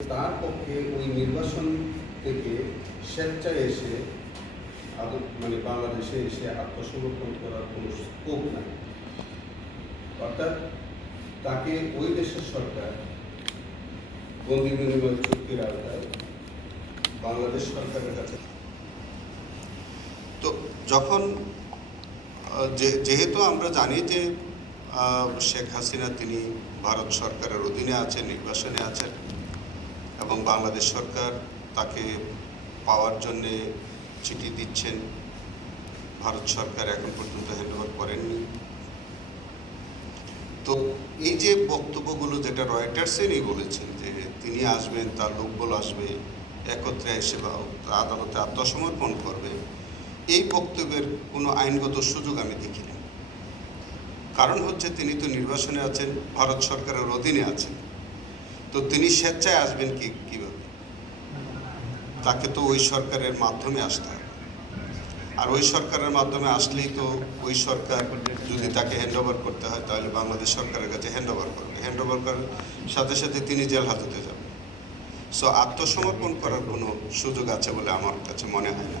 তার পক্ষে ওই নির্বাচন থেকে স্বেচ্ছায় এসে মানে বাংলাদেশে এসে আত্মসমর্পণ করার কোনো স্কোপ নাই। অর্থাৎ তাকে ওই দেশের সরকার বন্দি বিনিময় চুক্তির আওতায় বাংলাদেশ সরকারের কাছে। তো যখন যেহেতু আমরা জানি যে শেখ হাসিনা তিনি ভারত সরকারের অধীনে আছেন, নির্বাসনে আছেন, এবং বাংলাদেশ সরকার তাকে পাওয়ার জন্যে চিঠি দিচ্ছেন, ভারত সরকার এখন পর্যন্ত হ্যান্ডওভার করেননি। তো এই যে বক্তব্যগুলো যেটা রয়টার্সেরই বলেছেন যে তিনি আসবেন, তার লোকবল আসবে, একত্রে এসে বা আদালতে আত্মসমর্পণ করবে, এই বক্তব্যের কোনো আইনগত সুযোগ আমি দেখি না। কারণ হচ্ছে তিনি তো নির্বাসনে আছেন, ভারত সরকারের অধীনে আছেন। তো তিনি স্বেচ্ছায় আসবেন কীভাবে? তাকে তো ওই সরকারের মাধ্যমে আসতে হবে, আর ওই সরকারের মাধ্যমে আসলেই তো ওই সরকার যদি তাকে হ্যান্ডওভার করতে হয় তাহলে বাংলাদেশ সরকারের কাছে হ্যান্ডওভার করবে, হ্যান্ডওভার করার সাথে সাথে তিনি জেল হাজতে যাবেন। সো আত্মসমর্পণ করার কোনো সুযোগ আছে বলে আমার কাছে মনে হয় না।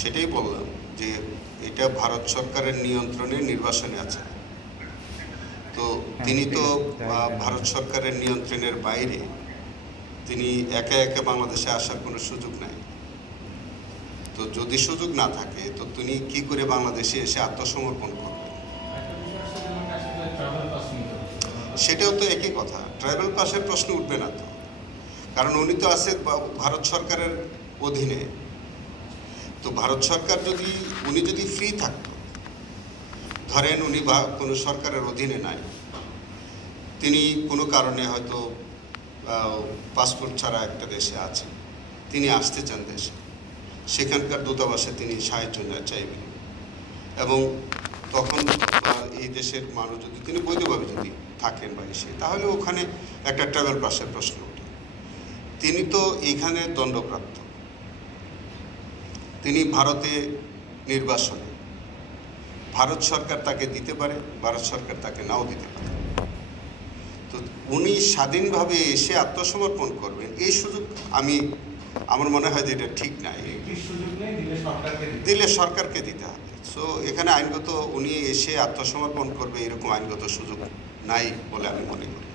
সেটাই বললাম যে এটা ভারত সরকারের নিয়ন্ত্রণে নির্বাসনে আছে। তো তিনি তো ভারত সরকারের নিয়ন্ত্রণের বাইরে, তিনি একা একা বাংলাদেশে আসার কোনো সুযোগ নাই। তো যদি সুযোগ না থাকে তো তিনি কি করে বাংলাদেশে এসে আত্মসমর্পণ করবেন? সেটাও তো একই কথা, ট্রাইবাল পাসের প্রশ্ন উঠবে না তো, কারণ উনি তো আছে ভারত সরকারের অধীনে। তো ভারত সরকার উনি যদি ফ্রি থাকতো, ধরেন উনি কোনো সরকারের অধীনে নাই, তিনি কোনো কারণে হয়তো পাসপোর্ট ছাড়া একটা দেশে আছেন, তিনি আসতে চান দেশে, সেখানকার দূতাবাসে তিনি সাহায্য চাইবেন, এবং তখন এই দেশের মানুষ যদি তিনি বৈধভাবে যদি থাকেন বা এসে, তাহলে ওখানে একটা ট্রাভেল পাসের প্রশ্ন ওঠে। তিনি তো এইখানে দণ্ডপ্রাপ্ত, তিনি ভারতে নির্বাসনে, ভারত সরকার তাকে দিতে পারে, ভারত সরকার তাকে নাও দিতে পারে। তো উনি স্বাধীনভাবে এসে আত্মসমর্পণ করবেন, এই সুযোগ আমার মনে হয় যে এটা ঠিক নাই, দিলে সরকারকে দিতে হবে। সো এখানে আইনগত উনি এসে আত্মসমর্পণ করবে এরকম আইনগত সুযোগ নাই বলে আমি মনে করি।